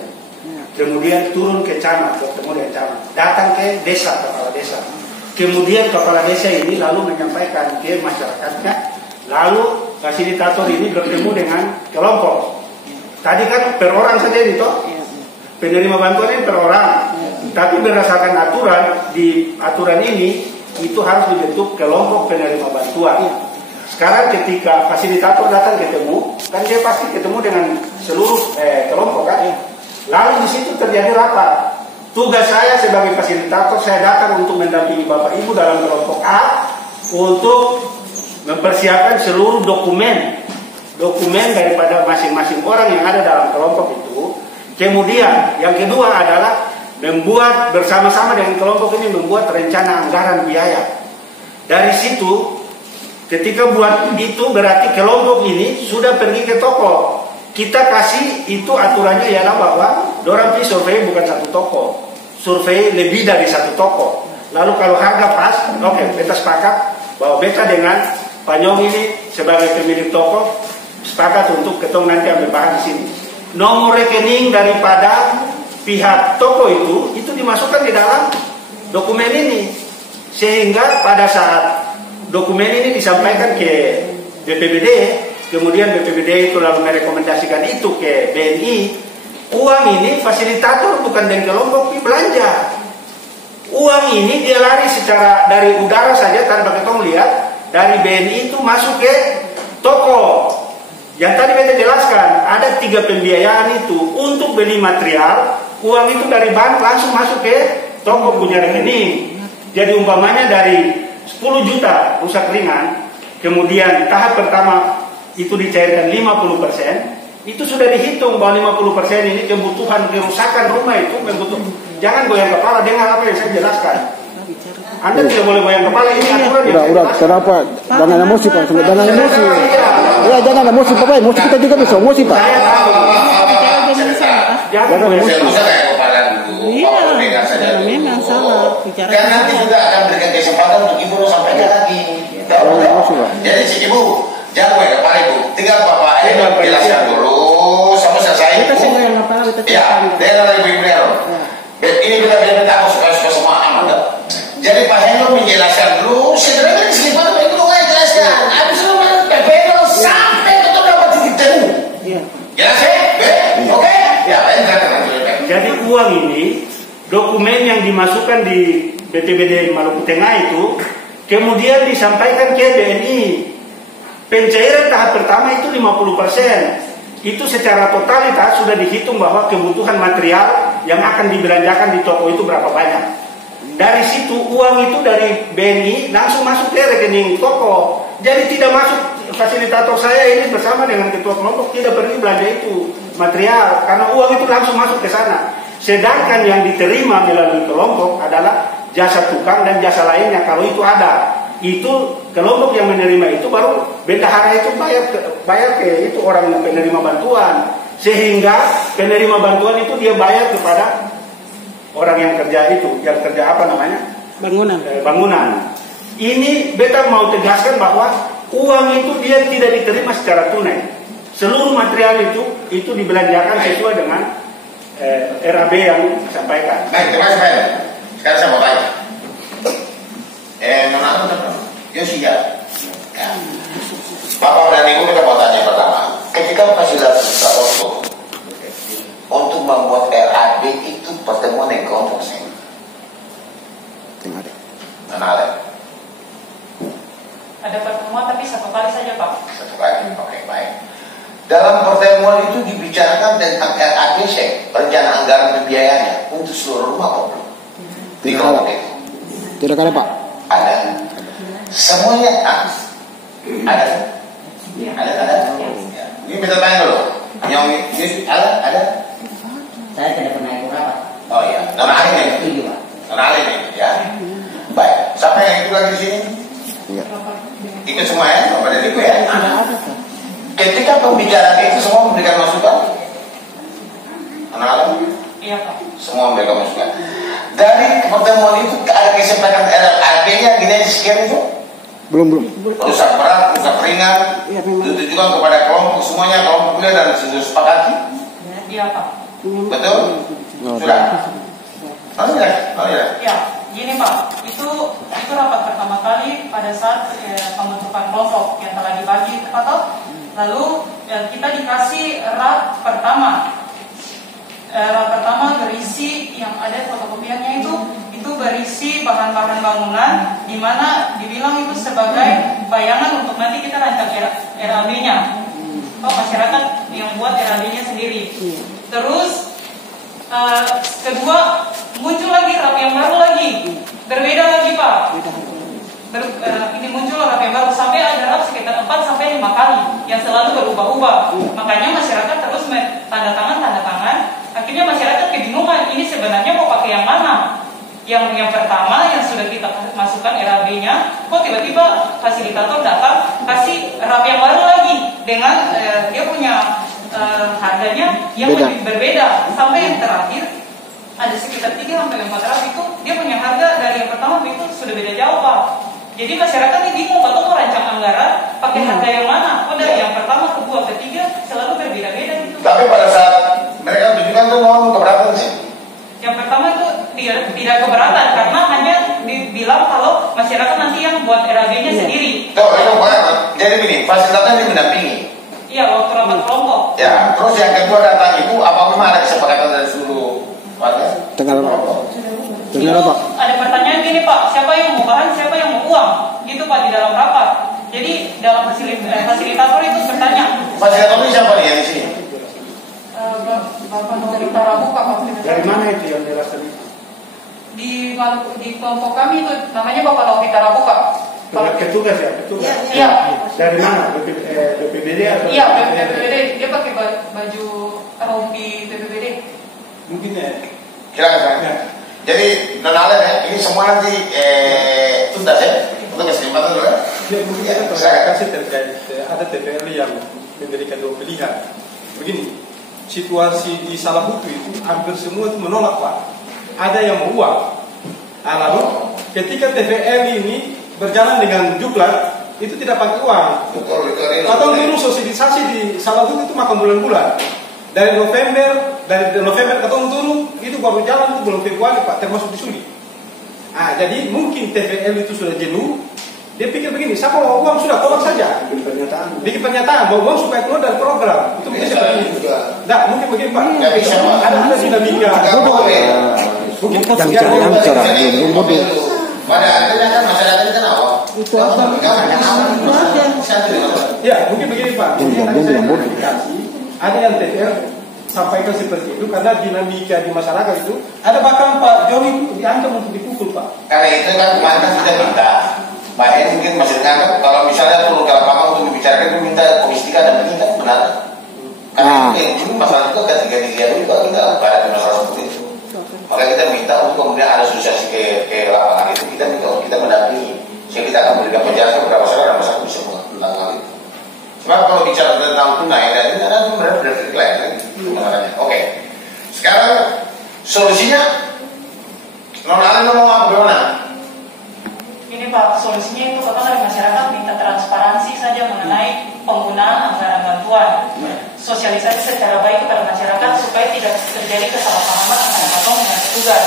kemudian turun ke camat, bertemu dengan camat, datang ke desa, kepala desa, kemudian kepala desa ini lalu menyampaikan ke masyarakatnya, lalu fasilitator ini bertemu dengan kelompok. Tadi kan per orang saja itu, penerima bantuan ini per orang, tapi berdasarkan aturan, di aturan ini itu harus dibentuk kelompok penerima bantuan. Sekarang ketika fasilitator datang ketemu, kan dia pasti ketemu dengan seluruh kelompok kan. Lalu di situ terjadi rapat. Tugas saya sebagai fasilitator, saya datang untuk mendampingi Bapak Ibu dalam kelompok A untuk mempersiapkan seluruh dokumen daripada masing-masing orang yang ada dalam kelompok itu. Kemudian yang kedua adalah membuat bersama-sama dengan kelompok ini membuat rencana anggaran biaya. Dari situ ketika buat itu berarti kelompok ini sudah pergi ke toko. Kita kasih itu aturannya ialah bahwa dorang pergi survei bukan satu toko, survei lebih dari satu toko. Lalu kalau harga pas, oke, beta sepakat bahwa beta dengan Pak Nyong ini sebagai pemilik toko sepakat untuk ketong nanti ambil bahan di sini. Nomor rekening daripada pihak toko itu dimasukkan di dalam dokumen ini, sehingga pada saat dokumen ini disampaikan ke BPBD, kemudian BPBD itu lalu merekomendasikan itu ke BNI. Uang ini fasilitator bukan dengan kelompok belanja. Uang ini dia lari secara dari udara saja tanpa kita lihat, dari BNI itu masuk ke toko. Yang tadi kita jelaskan ada 3 pembiayaan itu untuk beli material. Uang itu dari bank langsung masuk ke toko punya rekening. Jadi umpamanya dari 10 juta rusak ringan, kemudian tahap pertama itu dicairkan 50%, itu sudah dihitung bahwa 50% ini kebutuhan kerusakan rumah itu membutuhkan. Jangan goyang kepala, dengar apa yang saya jelaskan. Anda tidak boleh goyang kepala, ini aturan yang Udah, kenapa? Jangan emosi Pak, jangan emosi. Ya jangan emosi Pak, emosi kita juga bisa emosi Pak. Jangan emosi. Iya, memang salah. Dan nanti juga akan berikan kesempatan untuk Ibu sampaikan lagi. Jadi si Ibu, jangan goyang kepala Ibu. Tinggal Bapak jelaskan dulu, sama selesai Ibu. Ya, dengan Ibu Nero. Ini kita tahu supaya semua aman. Jadi Pak Hendro menjelaskan dulu, sebenarnya di sini Pak itu nggak jelaskan. Habis itu Pak Hendro sampai itu dapat titik temu. Jelas ya? Oke? Ya, jadi uang ini dokumen yang dimasukkan di BPBD Maluku Tengah itu kemudian disampaikan ke BNI. Pencairan tahap pertama itu 50%. Itu secara totalitas sudah dihitung bahwa kebutuhan material yang akan dibelanjakan di toko itu berapa banyak. Dari situ uang itu dari BNI langsung masuk ke rekening toko. Jadi tidak masuk, fasilitator saya ini bersama dengan ketua kelompok tidak pergi belanja itu material karena uang itu langsung masuk ke sana. Sedangkan yang diterima melalui kelompok adalah jasa tukang dan jasa lainnya kalau itu ada. Itu kelompok yang menerima itu baru bendahara itu bayar ke itu orang yang penerima bantuan, sehingga penerima bantuan itu dia bayar kepada orang yang kerja itu, yang kerja apa namanya? Bangunan. Ini beta mau tegaskan bahwa uang itu dia tidak diterima secara tunai. Seluruh material itu dibelanjakan sesuai dengan RAB yang disampaikan. Baik, terima kasih. Sekarang saya mau tanya. Yo siap. Bapak dan Ibu kita mau tanya pertama. Ketika fasilitator untuk membuat RAB itu pertemuan yang kelompok sih. Mana ada? Ada pertemuan tapi 1 kali saja Pak. 1 kali. Oke, baik. Dalam pertemuan itu dibicarakan tentang RAPC, rencana anggaran pembiayaannya untuk seluruh rumah apa belum? Di kelompok itu. Tidak ada Pak. Ada. Semuanya ada. Ada. Ya. Ini kita tanya dulu. Yang ini ada. Saya tidak pernah ikut rapat. Oh iya. Nona Ali nih. Nona Ali nih. Ya. Baik. Siapa yang ikut lagi di sini? Iya. Ikut semua ya, Bapak dan Ibu ya. Ketika pembicaraan itu semua memberikan masukan. Nona Ali. Iya Pak. Semua memberikan masukan. Dari pertemuan itu ada kesepakatan RLP-nya gini aja sekian itu. Belum. Rusak berat, rusak ringan. Ditujukan kepada kelompok semuanya, kelompok kuliah dan sudah sepakati. Iya Pak. Betul? Sudah. Oh ya. Ya, gini Pak, itu rapat pertama kali pada saat pembentukan kelompok yang telah dibagi atau lalu kita dikasih rak pertama. Rak pertama berisi yang ada fotokopiannya itu berisi bahan-bahan bangunan di mana dibilang itu sebagai bayangan untuk nanti kita rancang RAB-nya. Masyarakat yang buat RAB-nya sendiri. Terus kedua muncul lagi RAP yang baru lagi, berbeda lagi Pak. Ini muncul RAP yang baru sampai ada RAP sekitar 4 sampai 5 kali yang selalu berubah-ubah. Makanya masyarakat terus tanda tangan. Akhirnya masyarakat kebingungan. Ini sebenarnya mau pakai yang mana? Yang pertama yang sudah kita masukkan RAB-nya, kok tiba-tiba fasilitator datang kasih RAP yang baru lagi dengan dia punya harganya yang lebih berbeda. Sampai yang terakhir ada sekitar 3 sampai 4 RAP itu dia punya harga dari yang pertama itu sudah beda jauh Pak. Jadi masyarakat ini bingung kalau mau rancang anggaran pakai harga yang mana? Oh dari yang pertama, kedua, ketiga selalu berbeda-beda gitu. Tapi pada saat mereka tunjukkan tuh ngomong keberatan sih. Yang pertama itu tidak keberatan karena hanya dibilang kalau masyarakat nanti yang buat RAB-nya sendiri. Tuh, itu banget. Jadi begini, fasilitatornya ini mendampingi. Iya, waktu rapat kelompok. Ya, terus yang kedua datang itu apa memang ada kesepakatan dari seluruh warga? Dengar Pak. Ada pertanyaan gini Pak, siapa yang mau bahan, siapa yang mau uang? Gitu Pak di dalam rapat. Jadi dalam fasilitator itu bertanya. Fasilitator ini siapa nih yang di sini? Bapak dari Tarabuka Pak. Dari mana itu yang jelaskan itu? Di kelompok kami itu namanya Bapak Lauki Tarabuka. Petugas ya, petugas. Iya. Dari mana? BPBD atau? Iya, BPBD. Dia pakai baju rompi BPBD. Mungkin ya. Silakan. Ya. Jadi Nona Ali ya, ini semua nanti tuntas ya. Untuk kesempatan dulu ya. Ya, mungkin kita klarifikasi terkait ada TPL yang memberikan 2 pilihan. Begini, situasi di Salahutu itu hampir semua itu menolak Pak. Ada yang mau uang. Nah, lalu ketika TPL ini berjalan dengan juklat, itu tidak pakai uang. Betul. Atau dulu sosialisasi di Salahutu itu makan bulan-bulan. Dari November ketemu dulu itu baru jalan itu belum Februari Pak, termasuk di Suli. Ah, jadi mungkin TPL itu sudah jenuh. Dia pikir begini, siapa mau uang sudah tolak saja. Bikin pernyataan bahwa uang supaya keluar dari program. Itu mungkin seperti itu. Nah, mungkin begini Pak. Ada dinamika. Mungkin yang bicara bodoh. Pada akhirnya kan masyarakat ini kan awam. Itu aja. Ya, mungkin begini Pak. Ada yang TPL sampaikan seperti itu karena dinamika di masyarakat itu. Ada bahkan Pak Joni itu diancam untuk dipukul Pak. Karena itu kan kemarin kita minta. Pak Edi mungkin masih menganggap kalau misalnya turun ke lapangan untuk membicarakan itu minta komisi 3 dan mengingat benar. Karena itu masalah itu ketika dia juga kita pada masalah seperti itu. Maka kita minta untuk kemudian ada asosiasi ke lapangan itu kita mendampingi. Sehingga kita akan memberikan penjelasan kepada masyarakat dan masyarakat bisa tentang hal itu. Sebab kalau bicara tentang tunai dan ini ada benar-benar lain lagi. Oke. Sekarang solusinya Nona Ali mau apa bagaimana? Ini Pak, solusinya itu kalau dari masyarakat minta transparansi saja mengenai penggunaan anggaran bantuan. Sosialisasi secara baik kepada masyarakat supaya tidak terjadi kesalahpahaman antara Katong dengan petugas.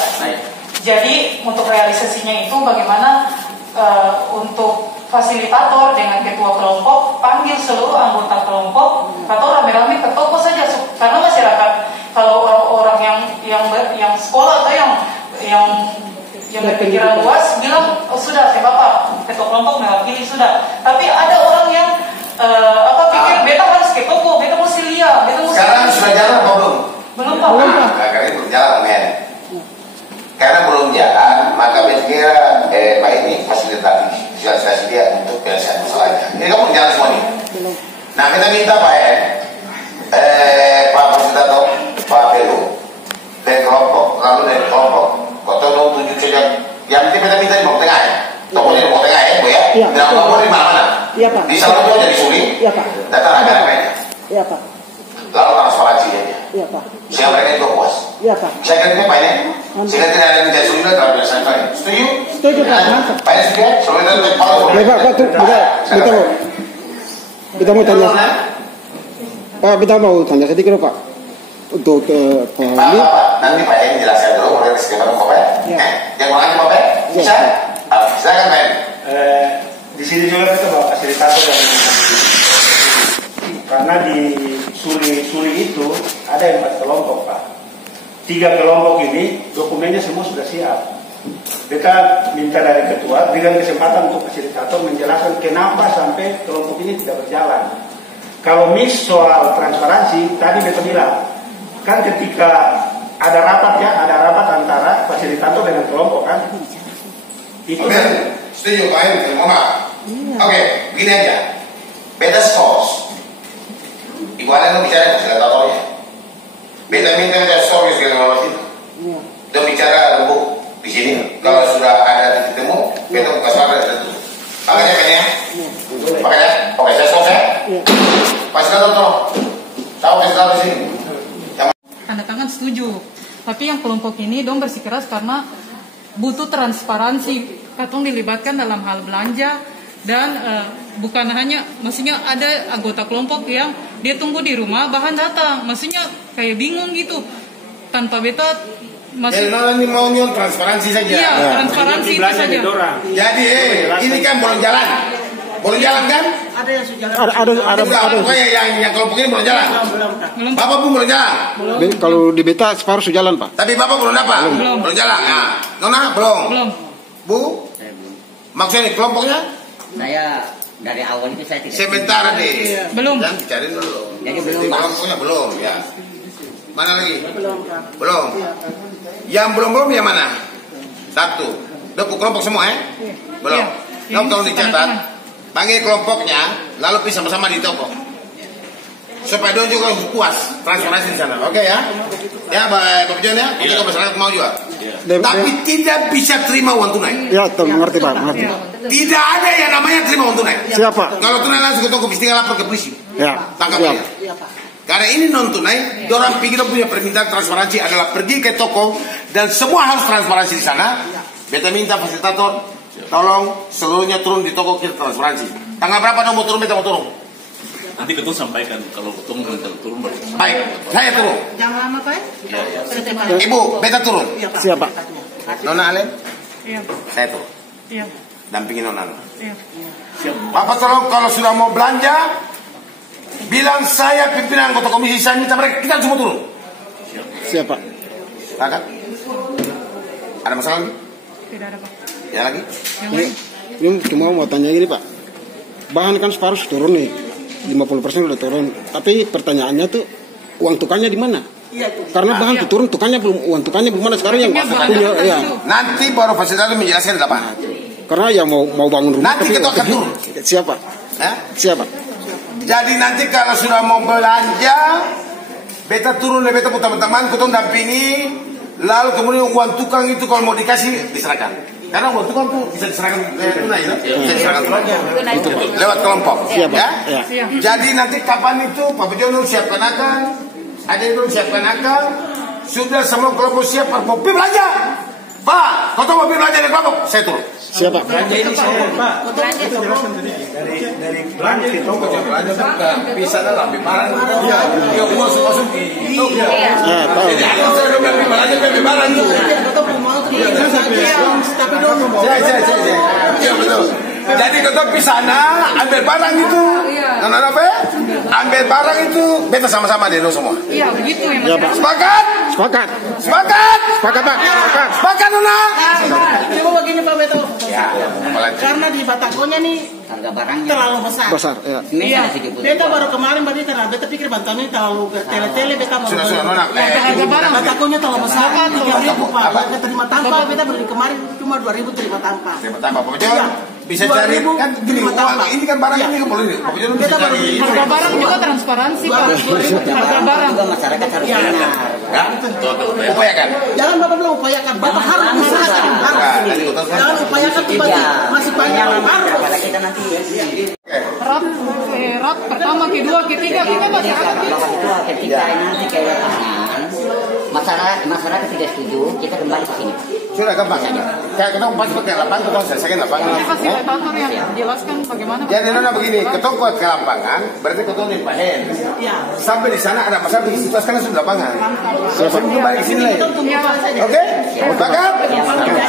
Jadi untuk realisasinya itu bagaimana untuk fasilitator dengan ketua kelompok panggil seluruh anggota kelompok atau rame-rame ke toko saja karena masyarakat kalau orang yang sekolah atau yang berpikiran luas bilang oh, sudah saya bapak ketua kelompok mewakili sudah, tapi ada orang yang pikir beta harus ke toko, beta mesti Belum, Pak. Karena ini belum jalan, men. Karena belum jalan, maka saya kira Pak ini fasilitasi dia untuk penyelesaian masalahnya. Ini kan belum jalan semua nih. Nah, kita minta Pak Pak Fasilitator, Pak Pelu, dari kelompok, lalu dari kelompok, kau tunjuk saja. Yang kita minta di bawah tengah ya. Tokonya di bawah tengah ya, Bu ya. Jangan ngomong di mana-mana. Iya, Pak. Di salah satu aja di Suli. Iya, Pak. Datang apa-apa. Iya, Pak. Lalu transparansi aja. Iya, Pak. Sehingga mereka juga puas. Iya, Pak. Saya kira Pak ini, sehingga tidak ada yang jadi sulit dalam penyelesaian saya. Setuju? Setuju, Pak. Mantap. Pak ini setuju? Sebelum itu Pak. Pak, tuh, kita mau tanya. Pak, kita mau tanya sedikit Pak. Untuk Pak, nanti Pak ini jelaskan dulu, mulai dari sekitar Pak ya. Yang mau lagi Pak ya? Bisa? Silakan Pak. Di sini juga kita bawa fasilitator yang karena di Suri itu ada 4 kelompok Pak. 3 kelompok ini dokumennya semua sudah siap. Kita minta dari ketua berikan kesempatan untuk fasilitator menjelaskan kenapa sampai kelompok ini tidak berjalan. Kalau soal transparansi tadi kita bilang kan ketika ada rapat antara fasilitator dengan kelompok kan. Itu setuju Pak Henry, Oke, gini aja. Beta source. Ibu Allen bicara dengan fasilitatornya. Beta minta source segala macam itu. Dia bicara lembut di sini. Kalau sudah ada titik temu, beta buka suara dari itu. Makanya, oke saya source ya. Fasilitator tolong. Tahu fasilitator di sini. Tanda tangan setuju. Tapi yang kelompok ini dong bersikeras karena butuh transparansi. Katong dilibatkan dalam hal belanja dan bukan hanya, maksudnya ada anggota kelompok yang dia tunggu di rumah bahan datang, maksudnya kayak bingung gitu tanpa beta masih. Ini maunya transparansi saja. Iya, transparansi itu saja. Jadi ini kan belum jalan. Belum jalan kan? Ada yang sudah Ada. Pokoknya yang kelompok ini belum jalan. Belum. Bapak pun belum jalan. Kalau di beta separuh jalan Pak. Tapi Bapak belum dapat. Belum jalan. Nah, Nona belum. Bu? Maksudnya kelompoknya? Saya dari awal itu saya tidak. Sementara deh. Belum. Dan dicari dulu. Jadi belum, Pak. Kelompoknya belum ya. Mana lagi? Belum. Yang belum yang mana? 1. Udah kelompok semua ya? Belum. Kamu tolong dicatat. Panggil kelompoknya, lalu pisah sama-sama di toko. Supaya dia juga puas transparansi di sana. Oke ya? Ya, Bapak John ya? Untuk masyarakat mau juga. Tapi tidak bisa terima uang tunai. Ya, mengerti Pak, mengerti. Tidak ada yang namanya terima uang tunai. Siapa? Kalau tunai langsung ke toko bisnis lapor ke polisi. Ya. Tangkap dia. Karena ini non tunai, orang pikir punya permintaan transparansi adalah pergi ke toko dan semua harus transparansi di sana. Beta minta fasilitator, tolong seluruhnya turun di toko kita transparansi. Tanggal berapa dong mau turun? Beta mau turun. Nanti ketua sampaikan kalau ketua minta turun baru. Baik, saya turun. Jangan lama Pak. Ibu, beta turun. Siapa? Nona Allen? Iya. Saya turun. Iya. Dampingin Nona. Iya. Bapak tolong kalau sudah mau belanja, bilang saya pimpinan anggota komisi, saya minta mereka kita semua turun. Siapa? Kan? Ada masalah lagi? Tidak ada Pak. Ya lagi? Yang lain? Ini cuma mau tanya gini Pak. Bahan kan separuh turun nih. 50% udah turun. Tapi pertanyaannya tuh uang tukarnya di mana? Karena bahan tuh turun, tukarnya belum, uang tukarnya belum mana sekarang yang punya ya. Nanti baru fasilitator menjelaskan apa. Karena ya mau bangun rumah. Nanti kita akan turun. Siapa? Siapa? Jadi nanti kalau sudah mau belanja, beta turun deh, beta putar teman, kita dampingi, lalu kemudian uang tukang itu kalau mau dikasih diserahkan. Karena uang tukang tuh bisa diserahkan tunai, ya? Bisa diserahkan lewat kelompok. Siapa? Ya? Jadi nanti kapan itu Pak Bejono siapkan akan, ada itu siapkan akan, sudah semua kelompok siap mau pergi belanja. Pak, kau tahu mau pergi belanja dari kelompok, saya turun. Siapa? Belanja ini saya Pak. Itu jelaskan dari belanja ke toko. Belanja bukan bisa dalam barang. Iya, dia uang masuk di toko. Iya, tahu. Jadi aku saya udah beli belanja beli barang itu. Tapi dong. Saya. Iya betul. Jadi kita di sana ambil barang itu. Anak-anak apa? Ambil barang itu, beta sama-sama deh semua. Iya, begitu ya Ya, Pak. Sepakat? Sepakat. Sepakat? Sepakat, Pak. Sepakat. Sepakat, anak? Cuma begini Pak Beto. Ya, apalagi. Karena di Batakonya nih Harga barangnya terlalu besar. Besar, ya. ini Iya, ada 70. beta baru kemarin berarti karena beta pikir bantuan ini terlalu tele-tele beta baru. Sudah, nona. Harga barang. Batakonya terlalu besar. 3.000 Pak. Beta terima tanpa beta beli kemarin cuma 2.000 terima tanpa. Terima tanpa Pak Bejo. Bisa cari kan gini, ini kan barang ini kan boleh. Pak Bejo bisa cari. Harga barang juga transparansi, Pak. Harga barang. Juga masyarakat harus benar. Kan? Upayakan. Jangan Bapak bilang upayakan. Bapak harus usahakan. Jangan upayakan tiba-tiba masih banyak harus. Pada kita nanti Rat pertama, kedua, ketiga, kita masyarakat bahkan itu ketika nanti kayak masyarakat tidak setuju, kita kembali ke sini. Sudah gampang. Kayak kita pas pakai lapangan, kita selesaikan lapangan. Ini fasilitator yang jelaskan bagaimana. Jadi nona begini, kita buat ke lapangan, berarti kita nimpahin. Ya. Sampai di sana ada masalah begitu, sekarang sudah lapangan. Sebelum balik ke sini lagi. Iya, Pak. Oke? Sepakat?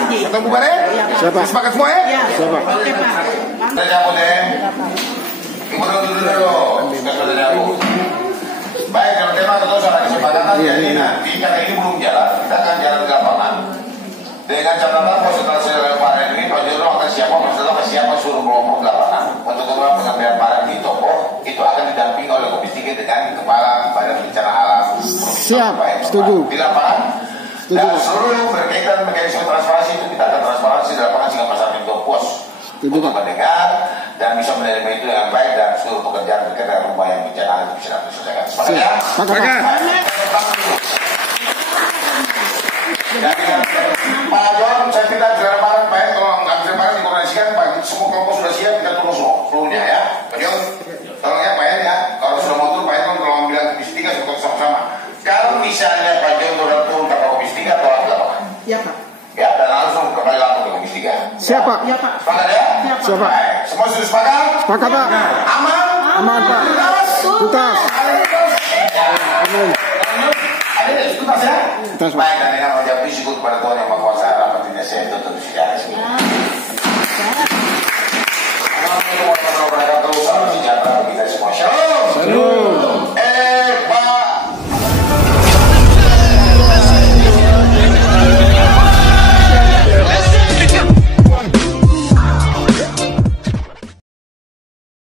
Kita bubar ya? Siapa? Sepakat semua ya? Siapa? Oke Pak. Kita cabut ya. Ibu dulu. Kita sudah cabut. Baik, kalau tema kita sudah kesepakatan, jadi nanti karena ini belum jalan, kita akan jalan ke lapangan. Dengan catatan setelah saya lebaran ini, Pak Jono akan siapa suruh kelompok ke lapangan untuk kemudian pengambilan barang di toko itu akan didampingi oleh Komisi 3 dengan Kepala Badan Bencana Alam. Siap, setuju. Di lapangan. Dan seluruh berkaitan mekanisme transparansi itu kita akan transparansi di lapangan sehingga masyarakat itu puas untuk mendengar dan bisa menerima itu dengan baik dan seluruh pekerjaan berkaitan rumah yang bencana alam itu bisa diselesaikan. Sepakat ya? Sepakat. Pak John, saya minta segera barang, Pak, kalau nggak bisa barang dikoordinasikan, Pak, semua kelompok sudah siap, kita turun semua, seluruhnya ya. Pak John, tolong ya Pak ya, kalau sudah mau turun, Pak John tolong bilang Komisi 3 untuk sama-sama. Kalau misalnya Pak John turun tanpa Komisi 3, tolong ke lapangan. Ya Pak. Ya, dan langsung kembali lapor ke Komisi 3. Siapa? Ya Pak. Sepakat ya? Siapa? Baik, semua sudah sepakat? Sepakat, Pak. Aman? Aman, Pak. Tuntas. Ada tuntas ya? Tuntas, Pak. Baik, dan dengan menjawab risiko kepada Tuhan yang Maha Kuasa, rapat ini saya tutup secara resmi. Assalamualaikum warahmatullahi wabarakatuh.